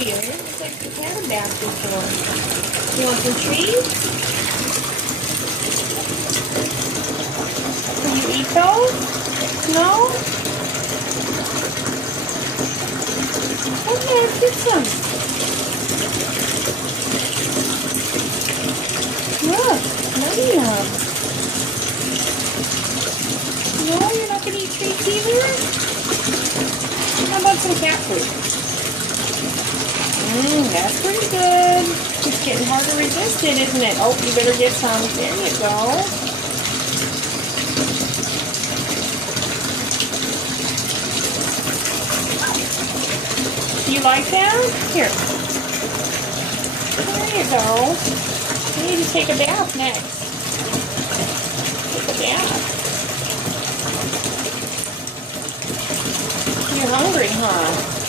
you. It looks like you've had a bath before. You want some treats? Can you eat those? No? Okay, get some. Look, yum. No, you're not going to eat treats either? How about some cat food? That's pretty good. It's getting hard to resist it, isn't it? Oh, you better get some. There you go. You like that? Here. There you go. You need to take a bath next. Take a bath. You're hungry, huh?